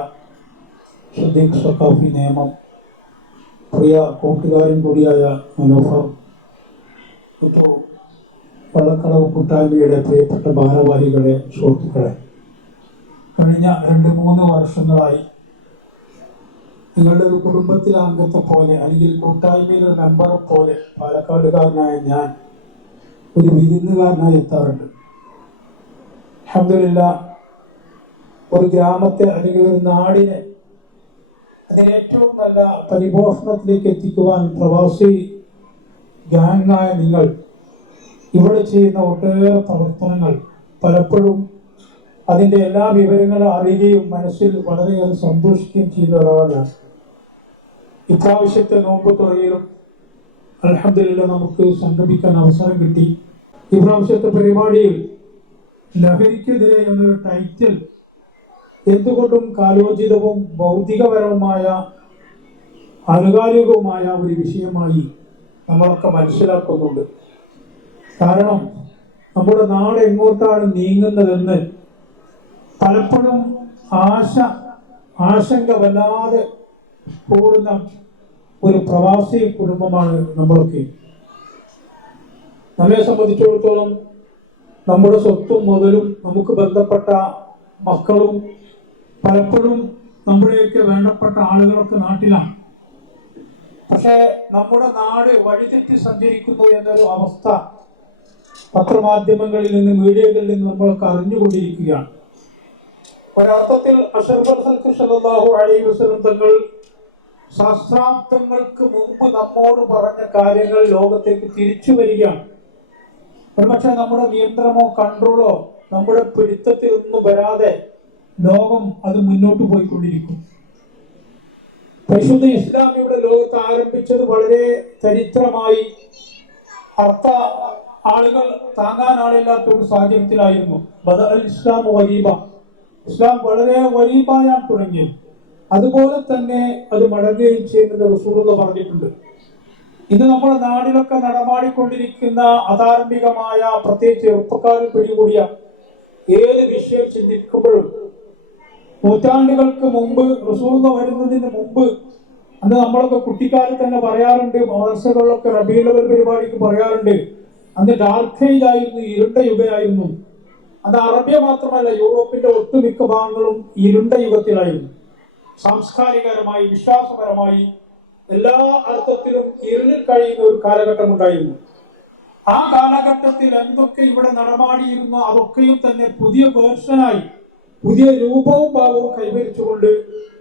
സദീഖ് സഖാഫി നിയമം, പ്രിയ കൂട്ടുകാരൻ കൂടിയായ മനോഹർ, ഇപ്പോൾ വള്ളക്കടവ് കൂട്ടായ്മയുടെ പ്രിയപ്പെട്ട ഭാരവാഹികളെ, സുഹൃത്തുക്കളെ, കഴിഞ്ഞ 2-3 വർഷങ്ങളായി നിങ്ങളുടെ ഒരു കുടുംബത്തിലെ അംഗത്തെ പോലെ അല്ലെങ്കിൽ കൂട്ടായ്മയിലെ ഒരു മെമ്പറെ പോലെ പാലക്കാടുകാരനായ ഞാൻ ഒരു വിരുന്നുകാരനായി എത്താറുണ്ട്. അൽഹംദുലില്ലാഹ്, ഒരു ഗ്രാമത്തെ അല്ലെങ്കിൽ ഒരു നാടിനെ അതിന് ഏറ്റവും നല്ല പരിപോഷണത്തിലേക്ക് എത്തിക്കുവാൻ പ്രവാസി ഗ്യാങ്ങായ നിങ്ങൾ ഇവിടെ ചെയ്യുന്ന ഒട്ടേറെ പ്രവർത്തനങ്ങൾ പലപ്പോഴും അതിൻ്റെ എല്ലാ വിവരങ്ങളും അറിയുകയും മനസ്സിൽ വളരെയേറെ സന്തോഷിക്കുകയും ചെയ്യുന്ന ഒരാളാണ്. ഇപ്രാവശ്യത്തെ നോമ്പ് തുറയിലും അൽഹംദുലില്ലാഹ് നമുക്ക് സംഗമിക്കാൻ അവസരം കിട്ടി. ഇപ്രാവശ്യത്തെ പരിപാടിയിൽ ലഹരിക്കെതിരെ എന്നൊരു ടൈറ്റിൽ എന്തുകൊണ്ടും കാലോചിതവും ഭൗതികപരവുമായ ആനുകാലികവുമായ ഒരു വിഷയമായി നമ്മളൊക്കെ മനസ്സിലാക്കുന്നുണ്ട്. കാരണം നമ്മുടെ നാട് എങ്ങോട്ടാണ് നീങ്ങുന്നതെന്ന് പലപ്പോഴും ആശങ്ക വല്ലാതെ കൂടുന്ന ഒരു പ്രവാസി കുടുംബമാണ് നമ്മളൊക്കെ. നമ്മെ സംബന്ധിച്ചിടത്തോളം നമ്മുടെ സ്വത്തും മുതലും നമുക്ക് ബന്ധപ്പെട്ട മക്കളും പലപ്പോഴും നമ്മുടെയൊക്കെ വേണ്ടപ്പെട്ട ആളുകളൊക്കെ നാട്ടിലാണ്. പക്ഷെ നമ്മുടെ നാട് വഴിതെറ്റി സഞ്ചരിക്കുന്നു എന്നൊരു അവസ്ഥ പത്രമാധ്യമങ്ങളിൽ നിന്ന്, മീഡിയകളിൽ നിന്ന് നമ്മളൊക്കെ അറിഞ്ഞുകൊണ്ടിരിക്കുകയാണ്. ഒരർത്ഥത്തിൽ അഷ്റഫുൽ ഖൽഖ് സ്വല്ലല്ലാഹു അലൈഹി വസല്ലം തങ്ങൾ സഹസ്രാബ്ദങ്ങൾക്ക് മുമ്പ് നമ്മോട് പറഞ്ഞ കാര്യങ്ങൾ ലോകത്തേക്ക് തിരിച്ചു വരികയാണ്. ഒരുപക്ഷെ നമ്മുടെ നിയന്ത്രണമോ കൺട്രോളോ നമ്മുടെ പിടുത്തത്തിൽ ഒന്നും വരാതെ ലോകം അത് മുന്നോട്ട് പോയിക്കൊണ്ടിരിക്കും. പരിശുദ്ധ ഇസ്ലാം ഇവിടെ ലോകത്ത് ആരംഭിച്ചത് വളരെ ചരിത്രമായി ആളുകൾ താങ്ങാൻ ആളില്ലാത്ത ഒരു സാഹചര്യത്തിലായിരുന്നു. ബദഅൽ ഇസ്ലാം ഗരീബ, ഇസ്ലാം വളരെ ഗരീബായാൻ തുടങ്ങി. അതുപോലെ തന്നെ അത് മടങ്ങുകയും ചെയ്യുന്നത് റസൂലുള്ളാഹി പറഞ്ഞിട്ടുണ്ട്. ഇന്ന് നമ്മുടെ നാടിലൊക്കെ നടമാടിക്കൊണ്ടിരിക്കുന്ന അധാർമികമായ, പ്രത്യേകിച്ച് ചെറുപ്പക്കാരിൽ പിടികൂടിയ ഏത് വിഷയം ചിന്തിക്കുമ്പോഴും നൂറ്റാണ്ടുകൾക്ക് മുമ്പ് റസൂലുള്ളാഹി വരുന്നതിന് മുമ്പ്, അന്ന് നമ്മളൊക്കെ കുട്ടിക്കാലത്ത് തന്നെ പറയാറുണ്ട്, മദ്രസകളിലൊക്കെ റബീഉൽ അവ്വൽ പരിപാടിക്ക് പറയാറുണ്ട്, അന്ന് ഡാർക്ക് ഏജ് ആയിരുന്നു, ഇരുണ്ട യുഗമായിരുന്നു. അത് അറബിയ മാത്രമല്ല, യൂറോപ്പിന്റെ ഒട്ടുമിക്ക ഭാഗങ്ങളും ഇരുണ്ട യുഗത്തിലായിരുന്നു. സാംസ്കാരികപരമായി, വിശ്വാസപരമായി എല്ലാ അർത്ഥത്തിലും ഇരുളിൽ കഴിയുന്ന ഒരു കാലഘട്ടം ഉണ്ടായിരുന്നു. ആ കാലഘട്ടത്തിൽ എന്തൊക്കെ ഇവിടെ നടമാടിയിരുന്നോ അതൊക്കെയും തന്നെ പുതിയ വേർഷനായി പുതിയ രൂപവും ഭാവവും കൈവരിച്ചുകൊണ്ട്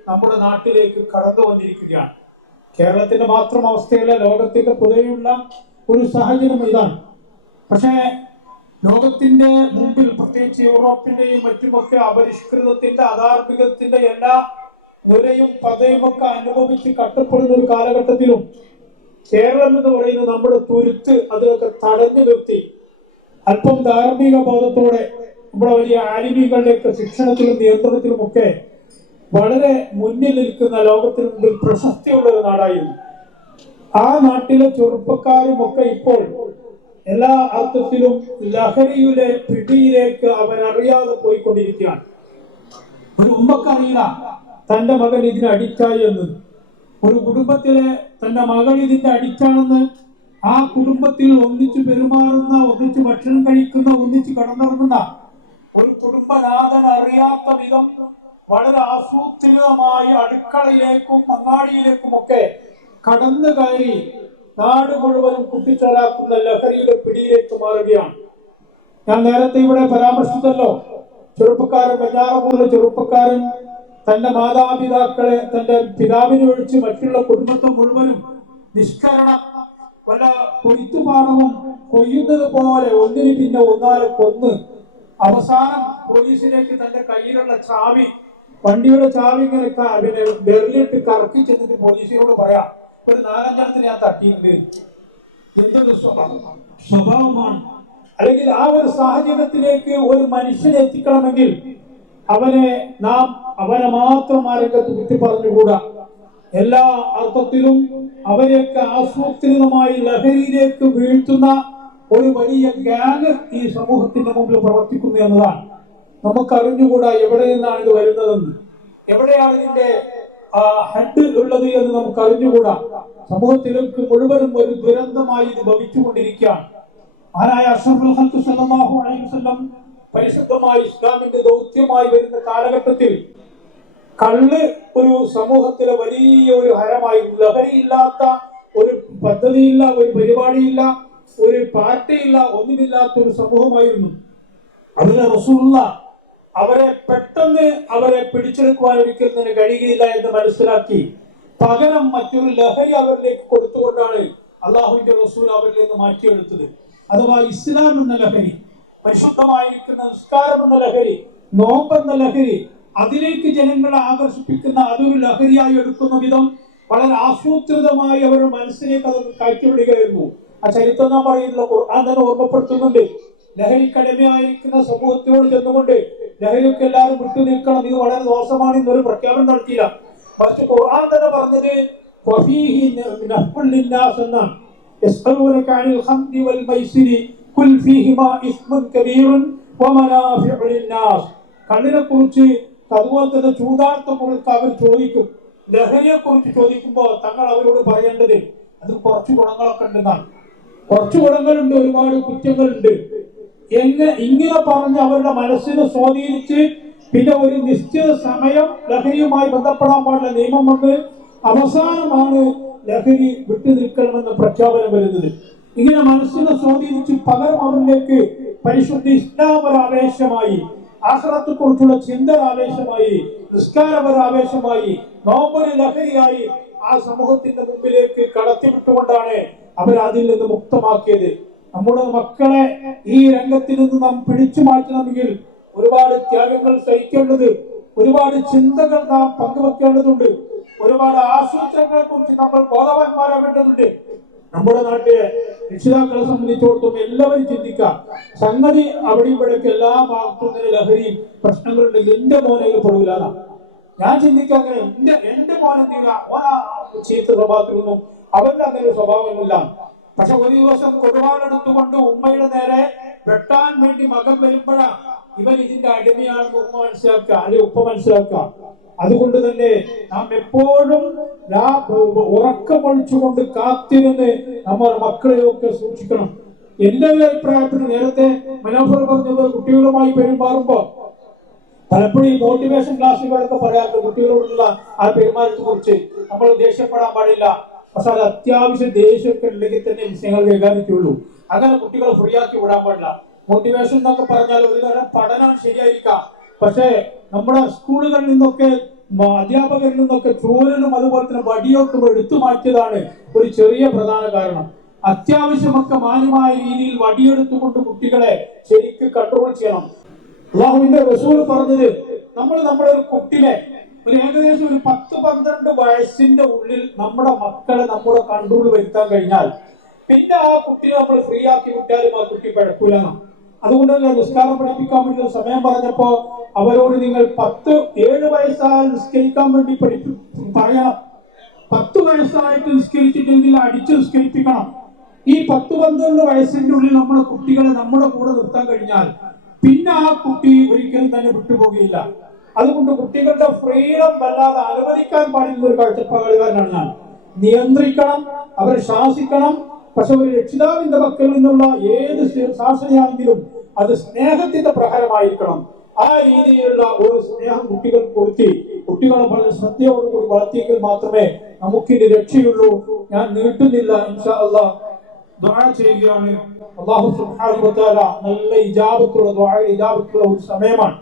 നമ്മുടെ നാട്ടിലേക്ക് കടന്നു വന്നിരിക്കുകയാണ്. കേരളത്തിന്റെ മാത്രം അവസ്ഥയല്ല, ലോകത്തിന്റെ പൊതുവെയുള്ള ഒരു സാഹചര്യം ഇതാണ്. പക്ഷേ ലോകത്തിന്റെ മുമ്പിൽ, പ്രത്യേകിച്ച് യൂറോപ്പിന്റെയും മറ്റുമൊക്കെ അപരിഷ്കൃതത്തിന്റെ അധാർമികത്തിന്റെ എല്ലാ നിലയും പതയും ഒക്കെ അനുഭവിച്ച് കഷ്ടപ്പെടുന്ന ഒരു കാലഘട്ടത്തിലും കേരളം എന്ന് പറയുന്ന നമ്മുടെ തുരുത്ത് അതിലൊക്കെ തടഞ്ഞു നിർത്തി അല്പം ധാർമ്മിക ബോധത്തോടെ നമ്മുടെ വലിയ ആലിമികളുടെയൊക്കെ ശിക്ഷണത്തിലും നിയന്ത്രണത്തിലും ഒക്കെ വളരെ മുന്നിൽ നിൽക്കുന്ന ലോകത്തിന് മുമ്പിൽ പ്രശസ്തിയുള്ള ഒരു നാടായിരുന്നു. ആ നാട്ടിലെ ചെറുപ്പക്കാരും ഒക്കെ ഇപ്പോൾ എല്ലാ അർത്ഥത്തിലും ലഹരിയുടെ പിടിയിലേക്ക് അവരറിയാതെ പോയിക്കൊണ്ടിരിക്കുകയാണ്. ഒരു ഉമ്മക്കറിയില്ല തന്റെ മകൻ ഇതിന് അഡിക്റ്റായി എന്ന്. ഒരു കുടുംബത്തിലെ തന്റെ മകൾ ഇതിന്റെ അഡിക്റ്റാണെന്ന് ആ കുടുംബത്തിൽ ഒന്നിച്ചു പെരുമാറുന്ന, ഒന്നിച്ചു ഭക്ഷണം കഴിക്കുന്ന, ഒന്നിച്ചു കടന്നിറങ്ങുന്ന ഒരു കുടുംബനാഥൻ അറിയാത്ത വിധം വളരെ ആസൂത്രിതമായി അടുക്കളയിലേക്കും അങ്ങാടിയിലേക്കും ഒക്കെ കടന്നു കയറി നാട് മുഴുവനും കുട്ടിച്ചോറാക്കുന്ന ലഹരിയുടെ പിടിയിലേക്ക് മാറുകയാണ്. ഞാൻ നേരത്തെ ഇവിടെ പരാമർശിച്ചല്ലോ, ചെറുപ്പക്കാരൻ, വെഞ്ഞാറമൂല ചെറുപ്പക്കാരൻ തന്റെ മാതാപിതാക്കളെ, തന്റെ പിതാവിനെ ഒഴിച്ച് മറ്റുള്ള കുടുംബത്തെ മുഴുവനും നിഷ്കരണം, വല്ല കൊയ്ത്തുപാടവും കൊയ്യുന്നത് പോലെ ഒന്നിന് പിന്നെ ഒന്നാലെ കൊന്ന് അവസാനം പോലീസിലേക്ക് തന്റെ കയ്യിലുള്ള ചാവി, വണ്ടിയുടെ ചാവി ഇങ്ങനെ പിന്നെ ബെറിലിട്ട് കറക്കി ചെന്നിട്ട് പോലീസിനോട് പറയാം, ഒരു 4-5 ഞാൻ തട്ടിയിട്ടുണ്ട്. എന്തൊരു സ്വഭാവമാണ്. അല്ലെങ്കിൽ ആ ഒരു സാഹചര്യത്തിലേക്ക് ഒരു മനുഷ്യനെ എത്തിക്കണമെങ്കിൽ അവനെ മാത്രം ആ രംഗത്ത് കുത്തി പറഞ്ഞുകൂടാ. എല്ലാ അർത്ഥത്തിലും അവരെയൊക്കെ ആസൂത്രിതമായി ലഹരിയിലേക്ക് വീഴ്ത്തുന്ന ഒരു വലിയ ഗ്യാങ് ഈ സമൂഹത്തിന്റെ മുമ്പിൽ പ്രവർത്തിക്കുന്നു എന്നതാണ്. നമുക്കറിഞ്ഞുകൂടാ എവിടെ നിന്നാണ് ഇത് വരുന്നതെന്ന്, എവിടെയാണ് ഇതിന്റെ ഹെഡ് ഉള്ളത് എന്ന് നമുക്ക് അറിഞ്ഞുകൂടാ. സമൂഹത്തിലേക്ക് മുഴുവനും ഒരു ദുരന്തമായി ഇത് ഭവിച്ചുകൊണ്ടിരിക്കുകയാണ്. മഹാനായ അഷ്റഫുൽ ഖൽഖ് സല്ലല്ലാഹു അലൈഹി വസല്ലം പരിശുദ്ധമായ ഇസ്ലാമിന്റെ ദൗത്യമായി വരുന്ന കാലഘട്ടത്തിൽ കള്ള് ഒരു സമൂഹത്തിലെ വലിയ ഒരു ഹരമായിരുന്നു. ലഹരിയില്ലാത്ത ഒരു പദ്ധതിയില്ല, ഒരു പരിപാടിയില്ല, ഒരു പാർട്ടിയില്ല, ഒന്നുമില്ലാത്ത ഒരു സമൂഹമായിരുന്നു. അതിന് റസൂലുള്ള അവരെ പെട്ടെന്ന് പിടിച്ചെടുക്കുവാൻ ഒരിക്കലും കഴിയുകയില്ല എന്ന് മനസ്സിലാക്കി പകരം മറ്റൊരു ലഹരി അവരിലേക്ക് കൊടുത്തുകൊണ്ടാണ് അള്ളാഹുവിന്റെ റസൂൽ അവരിൽ നിന്ന് മാറ്റിയെടുത്തത്. അഥവാ ഇസ്ലാം എന്ന ലഹരി, പരിശുദ്ധമായിരിക്കുന്ന നിസ്കാരം എന്ന ലഹരി, നോമ്പ് എന്ന ലഹരി, അതിലേക്ക് ജനങ്ങളെ ആകർഷിപ്പിക്കുന്ന അതൊരു ലഹരിയായി എടുക്കുന്ന വിധം വളരെ ആസൂത്രിതമായി അവരുടെ മനസ്സിലേക്ക് അത് കയറ്റിവിടുകയായിരുന്നു. ആ ചരിത്രം നാം പറയുന്നില്ല, ഖുർആൻ തന്നെ ഓർമ്മപ്പെടുത്തുന്നുണ്ട്. ലഹരിക്കടിമയായിരിക്കുന്ന സമൂഹത്തിനോട് ചെന്നുകൊണ്ട് ലഹരിക്ക് എല്ലാവരും വിട്ടു നിൽക്കണം, ഇത് വളരെ ദോഷമാണ് എന്നൊരു പ്രഖ്യാപനം നടത്തിയില്ല. മറിച്ച് ഖുർആൻ തന്നെ പറഞ്ഞത് കണ്ണിനെ കുറിച്ച്, അതുപോലെ തന്നെ ചൂതാട്ടത്തെ കുറിച്ച് അവർ ചോദിക്കും. ലഹരിയെ കുറിച്ച് ചോദിക്കുമ്പോൾ തങ്ങൾ അവരോട് പറയേണ്ടത് അത് കുറച്ച് ഗുണങ്ങളൊക്കെ ഉണ്ടെന്നാണ്. കുറച്ച് ഗുണങ്ങളുണ്ട്, ഒരുപാട് കുറ്റങ്ങളുണ്ട്. ഇങ്ങനെ പറഞ്ഞ് അവരുടെ മനസ്സിനെ സ്വാധീനിച്ച് പിന്നെ ഒരു നിശ്ചിത സമയം ലഹരിയുമായി ബന്ധപ്പെടാൻ പാടില്ല നിയമം വന്ന് അവസാനമാണ് ലഹരി വിട്ടു നിൽക്കണമെന്ന് പ്രഖ്യാപനം വരുന്നത്. ഇങ്ങനെ മനസ്സിനെ സ്വാധീനിച്ച് പകരം അവരിലേക്ക് പരിശുദ്ധ ഇസ്ലാം ഒരു ആവേശമായി, ആഖിറത്തെ കുറിച്ചുള്ള ചിന്ത ആവേശമായി, നിസ്കാരം ഒരു ആവേശമായി, നോമ്പൊരു ലഹരിയായി ആ സമൂഹത്തിന്റെ മുമ്പിലേക്ക് കടത്തിവിട്ടുകൊണ്ടാണ് അവർ അതിൽ നിന്ന് മുക്തമാക്കിയത്. നമ്മുടെ മക്കളെ ഈ രംഗത്തിൽ നിന്ന് നാം പിടിച്ചു മാറ്റണമെങ്കിൽ ഒരുപാട് ത്യാഗങ്ങൾ സഹിക്കേണ്ടത്, ഒരുപാട് ചിന്തകൾ നാം പങ്കുവെക്കേണ്ടതുണ്ട്, ഒരുപാട് ആസൂത്രങ്ങളെ കുറിച്ച് നമ്മൾ ബോധവാന്മാരാകേണ്ടതുണ്ട്. നമ്മുടെ നാട്ടിലെ രക്ഷിതാക്കളെ സംബന്ധിച്ചിടത്തോളം എല്ലാവരും ചിന്തിക്കാം. സംഗതി അവിടെ ഇവിടേക്ക് എല്ലാ ഭാഗത്തും ലഹരി പ്രശ്നങ്ങളുണ്ടെങ്കിൽ എന്റെ മോനെ പെടില്ല. ഞാൻ ചിന്തിക്കാൻ എന്റെ മോനെന്തില്ല, ചീത്ത സ്വഭാവത്തിലൊന്നും അവരുടെ അങ്ങനെ ഒരു സ്വഭാവമില്ല. പക്ഷെ ഒരു ദിവസം കൊടുവാളെടുത്തുകൊണ്ട് ഉമ്മയുടെ നേരെ വെട്ടാൻ വേണ്ടി മകൻ വരുമ്പോഴാണ് ഇവൻ ഇതിന്റെ അടിമയാണെന്ന് ഉമ്മ മനസ്സിലാക്കുക, അല്ലെങ്കിൽ ഉപ്പ മനസ്സിലാക്കുക. അതുകൊണ്ട് തന്നെ നാം എപ്പോഴും ഉറക്കമൊഴിച്ചുകൊണ്ട് കാത്തിരുന്ന് നമ്മൾ മക്കളെയൊക്കെ സൂക്ഷിക്കണം. എന്റെ അഭിപ്രായത്തിൽ നേരത്തെ മനോഹർ പറഞ്ഞത് കുട്ടികളുമായി പെരുമാറുമ്പോ പലപ്പോഴും ഈ മോട്ടിവേഷൻ ക്ലാസ്സുകളൊക്കെ പറയാറുണ്ട് കുട്ടികളോടുള്ള ആ പെരുമാറ്റത്തെ കുറിച്ച്. നമ്മൾ ദേഷ്യപ്പെടാൻ പാടില്ല, പക്ഷെ അത് അത്യാവശ്യം ദേഷ്യമൊക്കെ ഉണ്ടെങ്കിൽ തന്നെ വിഷയങ്ങൾ കൈകാര്യം ചെയ്യുള്ളൂ. അങ്ങനെ കുട്ടികളെ ഫ്രീ ആക്കി വിടാൻ പാടില്ല. മോട്ടിവേഷൻ എന്നൊക്കെ പറഞ്ഞാൽ ഒരു തരം പഠനം ശരിയായിരിക്കാം, പക്ഷേ നമ്മുടെ സ്കൂളുകളിൽ നിന്നൊക്കെ അധ്യാപകരിൽ നിന്നൊക്കെ ചോരനും അതുപോലെ തന്നെ വടിയൊക്കെ എടുത്തു മാറ്റിയതാണ് ഒരു ചെറിയ പ്രധാന കാരണം. അത്യാവശ്യമൊക്കെ മാന്യമായ രീതിയിൽ വടിയെടുത്തുകൊണ്ട് കുട്ടികളെ ശരിക്ക് കൺട്രോൾ ചെയ്യണം. അല്ലാഹുവിന്റെ റസൂൽ പറഞ്ഞത്, നമ്മുടെ ഒരു കുട്ടിയെ ഒരു ഏകദേശം ഒരു 10-12 വയസ്സിന്റെ ഉള്ളിൽ നമ്മുടെ മക്കളെ നമ്മുടെ കൺട്രോൾ വരുത്താൻ കഴിഞ്ഞാൽ പിന്നെ ആ കുട്ടിയെ നമ്മൾ ഫ്രീ ആക്കി വിട്ടാലും ആ കുട്ടി പിഴക്കൂല. അതുകൊണ്ടല്ല നിസ്കാരം പഠിപ്പിക്കാൻ വേണ്ടി സമയം പറഞ്ഞപ്പോ അവരോട് നിങ്ങൾ 7 വയസ്സായാൽ നിസ്കരിക്കാൻ വേണ്ടി പറയണം. 10 വയസ്സായിട്ട് നിസ്കരിച്ചിട്ടെങ്കിൽ അടിച്ച് നിസ്കരിപ്പിക്കണം. ഈ 10-12 വയസ്സിന്റെ ഉള്ളിൽ നമ്മുടെ കുട്ടികളെ നമ്മുടെ കൂടെ നിർത്താൻ കഴിഞ്ഞാൽ പിന്നെ ആ കുട്ടി ഒരിക്കലും തന്നെ വിട്ടുപോകുകയില്ല. അതുകൊണ്ട് കുട്ടികളുടെ ഫ്രീഡം വല്ലാതെ അനുവദിക്കാൻ പാടില്ല ഒരു കാഴ്ചപ്പാടുകാരനാണ് ഞാൻ. നിയന്ത്രിക്കണം, അവരെ ശാസിക്കണം. പക്ഷെ ഒരു രക്ഷിതാവിന്റെ പക്കൽ നിന്നുള്ള ഏത് ശാസനയാണെങ്കിലും അത് സ്നേഹത്തിന്റെ പ്രകാരമായിരിക്കണം. ആ രീതിയിലുള്ള ഒരു സ്നേഹം കുട്ടികൾക്ക് കൊടുത്തി കുട്ടികളെ വളരെ ശ്രദ്ധയോടുകൂടി വളർത്തിയെങ്കിൽ മാത്രമേ നമുക്കിത് രക്ഷയുള്ളൂ. ഞാൻ നീട്ടുന്നില്ല, ഇൻഷാ അല്ലാഹ് ദുആ ചെയ്യുകയാണ്. അല്ലാഹു സുബ്ഹാനഹു വ തആല നല്ല ഇജാബത്തുള്ള ദുആ, ഇജാബത്തുള്ള ഒരു സമയമാണ്.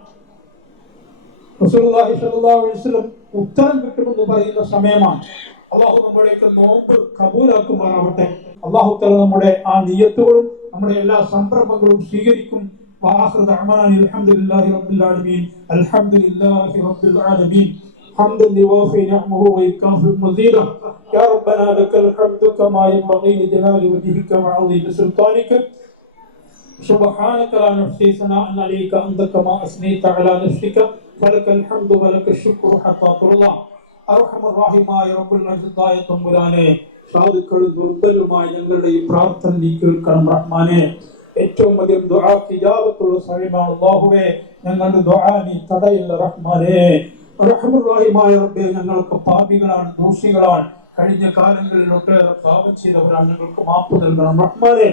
റസൂലുള്ളാഹി സ്വല്ലല്ലാഹു അലൈഹി വസല്ലം ഉത്തരം കിട്ടുമെന്ന് പറയുന്ന സമയമാണ്. അല്ലാഹു നമ്മുടെയൊക്കെ നോമ്പ് കബൂലാക്കുമാറാവട്ടെ. അല്ലാഹു തആല നമ്മുടെ ആ നിയ്യത്തുകളും നമ്മുടെ എല്ലാ സംരംഭങ്ങളും സ്വീകരിക്കും. വആഖിറു ദഅ്വാനാ അൽഹംദുലില്ലാഹി റബ്ബിൽ ആലമീൻ. അൽഹംദുലില്ലാഹി റബ്ബിൽ ആലമീൻ. حمدا يوافي نعمه ويكافئ مزيدا. يا ربنا لك الحمد كما ينبغي لجلال وجهك وعظيم سلطانك. سبحانك لا نحصي ثناء عليك أنت كما أثنيت على نفسك فلك الحمد ولك الشكر حتى ترضى. അർഹമർ റഹീമായ റബ്ബുൽ അസീസായ തമ്പുരാനെ, സാധുക്കളും ദുർബലരുമായ ഞങ്ങളുടെ ഈ പ്രാർത്ഥന നീ കേൾക്കണം റഹ്മാനെ. ഏറ്റവും അധികം ദുആക്ക് ഇജാബത്തുള്ള സമയമാണ് അല്ലാഹുവേ. ഞങ്ങളുടെ ദുആ നീ തടയില്ല റഹ്മാനെ. അർഹമർ റഹീമായ റബ്ബേ, ഞങ്ങൾക്ക് പാപികളാണ്, ദോഷികളാണ്. കഴിഞ്ഞ കാലങ്ങളിലൊക്കെ പാപം ചെയ്തവരാണ്. ഞങ്ങൾക്ക് മാപ്പ് നൽകണം റഹ്മാനെ.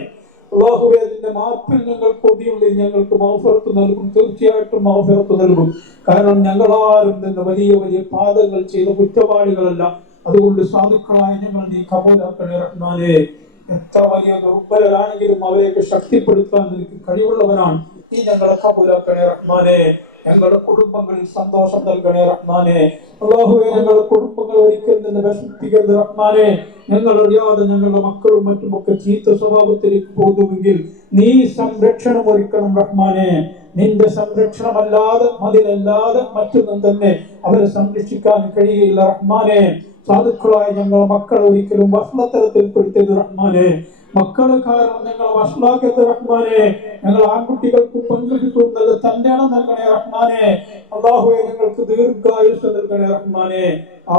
അല്ലാഹുവേ, നിന്റെ മാപ്പിൽ ഞങ്ങൾ കൊതിയുണ്ട്. ഞങ്ങൾക്ക് മഗ്ഫിറത്ത് നൽകും, തീർച്ചയായിട്ടും മഗ്ഫിറത്ത് നൽകും. കാരണം ഞങ്ങളാരും തന്നെ വലിയ വലിയ പാപങ്ങൾ ചെയ്ത കുറ്റവാളികളല്ല. അതുകൊണ്ട് സാധുക്കളായ ഞങ്ങൾ നീ കബൂലാക്കണേ റഹ്മാനെ. എത്ര വലിയ ദുർബലരാണെങ്കിലും അവരെയൊക്കെ ശക്തിപ്പെടുത്താൻ നിനക്ക് കഴിവുള്ളവനാണ്. നീ ഞങ്ങളെ കബൂലാക്കണേ റഹ്മാനെ. ഞങ്ങളുടെ കുടുംബങ്ങളിൽ സന്തോഷം നൽകണേ റഹ്മാനെ. അല്ലാഹുവേ, ഞങ്ങളുടെ കുടുംബങ്ങൾ ഒരിക്കലും തന്നെ വിഷമിപ്പിക്കരുത് റഹ്മാനെ. ഞങ്ങൾ അറിയാതെ ഞങ്ങളുടെ മക്കളും മറ്റുമൊക്കെ ചീത്ത സ്വഭാവത്തിലേക്ക് പോകുമെങ്കിൽ നീ സംരക്ഷണം ഒരുക്കണം റഹ്മാനെ. നിന്റെ സംരക്ഷണമല്ലാതെ അതിലല്ലാതെ മറ്റൊന്നും തന്നെ അവരെ സംരക്ഷിക്കാൻ കഴിയുകയില്ല റഹ്മാനെ. സാധുക്കളായ ഞങ്ങളുടെ മക്കളെ ഒരിക്കലും വഷളത്തരത്തിൽ പെടുത്തരുത് റഹ്മാനെ. മക്കള് കാരണം ഞങ്ങൾ വഷളാക്കരുത് റഹ്മാനെ. ഞങ്ങൾ ആൺകുട്ടികൾക്കും പെൺകുട്ടികൾക്കും നല്ല തന്റേണം നൽകണേ റഹ്മാനെ. അല്ലാഹുവേ, ഞങ്ങൾക്ക് ദീർഘായുസ്സ് നൽകണേ റഹ്മാനെ.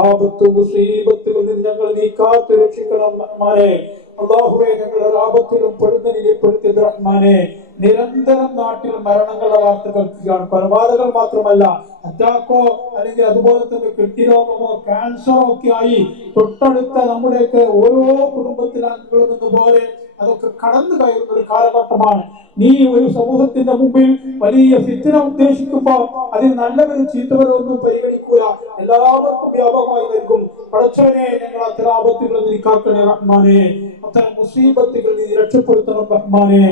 ആപത്ത് മുസീബത്തുകളിൽ നിന്ന് ഞങ്ങൾ നീ കാത്തു രക്ഷിക്കണം റഹ്മാനെ. അല്ലാഹുവേ, ഞങ്ങളുടെ ആപത്തിലും പെടുന്നതിനെ പെടുത്തിയത് റഹ്മാനെ. നിരന്തരം നാട്ടിൽ മരണങ്ങളുടെ വാർത്തകൾ കൊലപാതകൾ മാത്രമല്ല, അറ്റാക്കോ അല്ലെങ്കിൽ അതുപോലെ തന്നെ കെട്ടിരോഗമോ ക്യാൻസറോ ഒക്കെ ആയി തൊട്ടടുത്ത നമ്മുടെയൊക്കെ ഓരോ കുടുംബത്തിലും പോലെ അതൊക്കെ കടന്നു കയറുന്ന ഒരു കാലഘട്ടമാണ്. നീ ഒരു സമൂഹത്തിന്റെ മുമ്പിൽ വലിയ ഫിത്ന ഉദ്ദേശിക്കുമ്പോ അതിൽ നല്ലവരും ചീത്തവരും ഒന്നും പരിഗണിക്കൂല, എല്ലാവർക്കും വ്യാപകമായി നൽകും. പടച്ചവനെ, ഞങ്ങൾ അത്തരം ആപത്തുകളിൽ നീ കാക്കണേ റഹ്മാനെ. അത്തരം മുസീബത്തുകൾ നീ രക്ഷപ്പെടുത്തണം റഹ്മാനെ.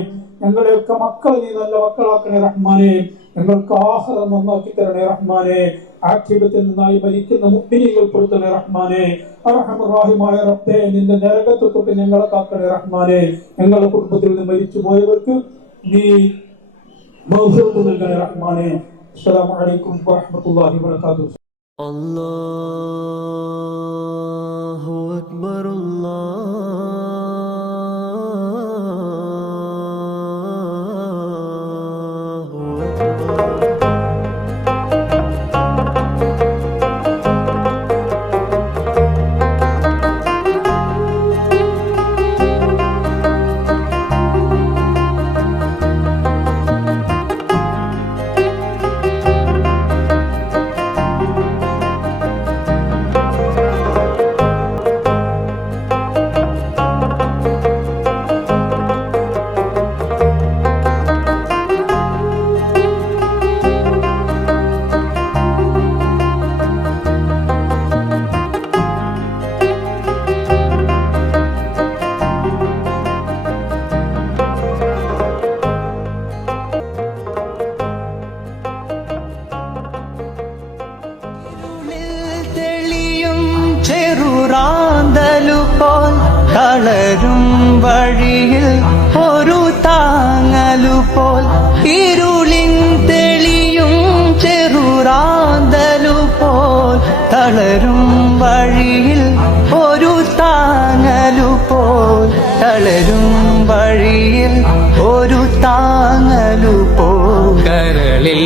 ഞങ്ങളുടെയൊക്കെ മക്കളെ നീ നല്ല മക്കളാക്കണേ റഹ്മാനെ. ഞങ്ങൾക്ക് ആഖിറത്ത് നന്നാക്കി തരണേ റഹ്മാനെ. ആഖിറത്തിൽ നന്നായി മരിക്കുന്ന മുഅ്മിനീങ്ങൾ പെടുത്തണേ റഹ്മാനെ. അർഹമർ റഹീമായ റബ്ബേ, നിന്റെ നരകത്തെ തൊട്ട് ഞങ്ങളെ കാക്കണേ റഹ്മാനെ. ഞങ്ങളുടെ കുടുംബത്തിൽ നിന്ന് മരിച്ചു പോയവർക്ക് നീ മഗ്ഫിറത്ത് നൽകണേ റഹ്മാനെ. അസ്സലാമു അലൈക്കും വറഹ്മത്തുള്ളാഹി വബറകാതുഹു. അല്ലാഹു അക്ബർ. തളരും വഴിയിൽ ഒരു താങ്ങലുപോൽ ഇരുളിൻ തെളിയും ചെറുറാന്തലുപോൽ തളരും വഴിയിൽ ഒരു താങ്ങലുപോൽ തളരും വഴിയിൽ ഒരു താങ്ങലുപോൽ കരളിൽ